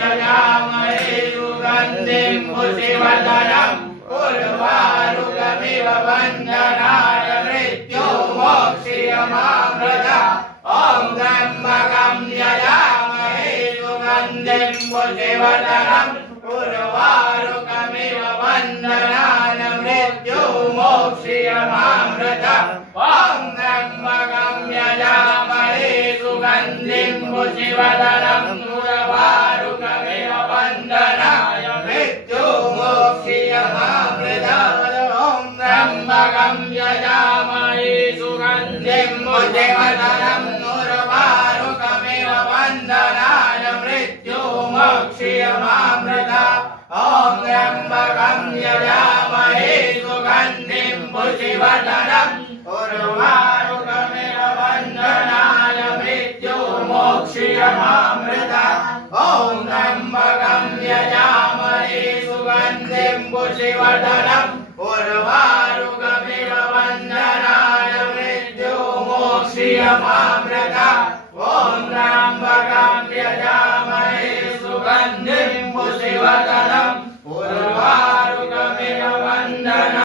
यजामहे सुगन्धिं पुष्टिवर्धनम् उर्वारुकमिव वन्दनाय मृत्युर्मोक्षयमामृतम् ॐ त्र्यम्बकं यजामहे सुगन्धिं पुष्टिवर्धनम् उर्वारुकमिव वन्दनाय मृत्युर्मोक्षयमामृतम् ॐ त्र्यम्बकं यजामहे सुगन्धिं पुष्टिवर्धनम् उर्वारुकमिव वन्दनाय मृत्युर्मोक्षयमामृतम् ॐ त्र्यम्बकं यजामहे सुगन्धिं पुष्टिवर्धनम् उर्वारुकमिव वन्दनाय मृत्युर्मोक्षयमामृतम् ॐ त्र्यम्बकं यजामहे सुगन्धिं पुष्टिवर्धनम् उर्वारुकमिव वन्दनाय मृत्युर्मोक्षयमामृतम् ॐ त्र्यम्बकं यजामहे सुगन्धिं पुष्टिवर्धनम् उर्वारुकमिव वन्दनाय मृत्युर्मोक्षयमामृतम् ॐ त्र्यम्बकं